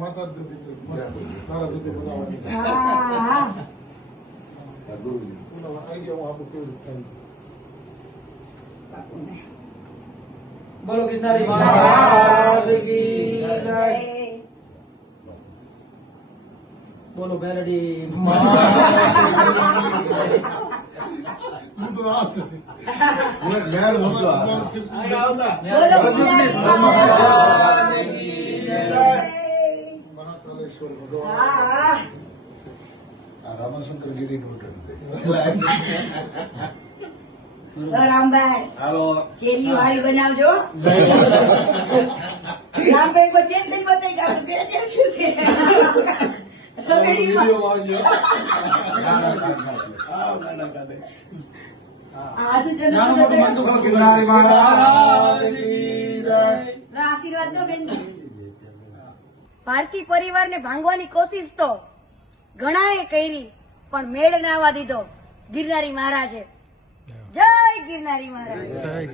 માતા જ નથી તારા સુધી બનાવવાની આઈડિયા હું આપું કેવી રીતે થાય છે. બોલો ગિરનારી મહારાજ કી જય. બોલો મેલડી હું તો આ છે મહાકાલેશ્વર ભગવાન રામાશંકર ગીરી નું રામભાઈ હાલો ચેલી વાળી બનાવજો. રામભાઈ કોઈ ટેન્શન બતાવી કાઢું બે ટેન્શન છે. ગિરનારી મહારાજ આશીર્વાદ દો બેન. ભારતીય પરિવારને ભાંગવાની કોશિશ તો ઘણાએ કરી પણ મેળ ના આવવા દીધો ગિરનારી મહારાજે. જય ગિરનારી મહારાજ.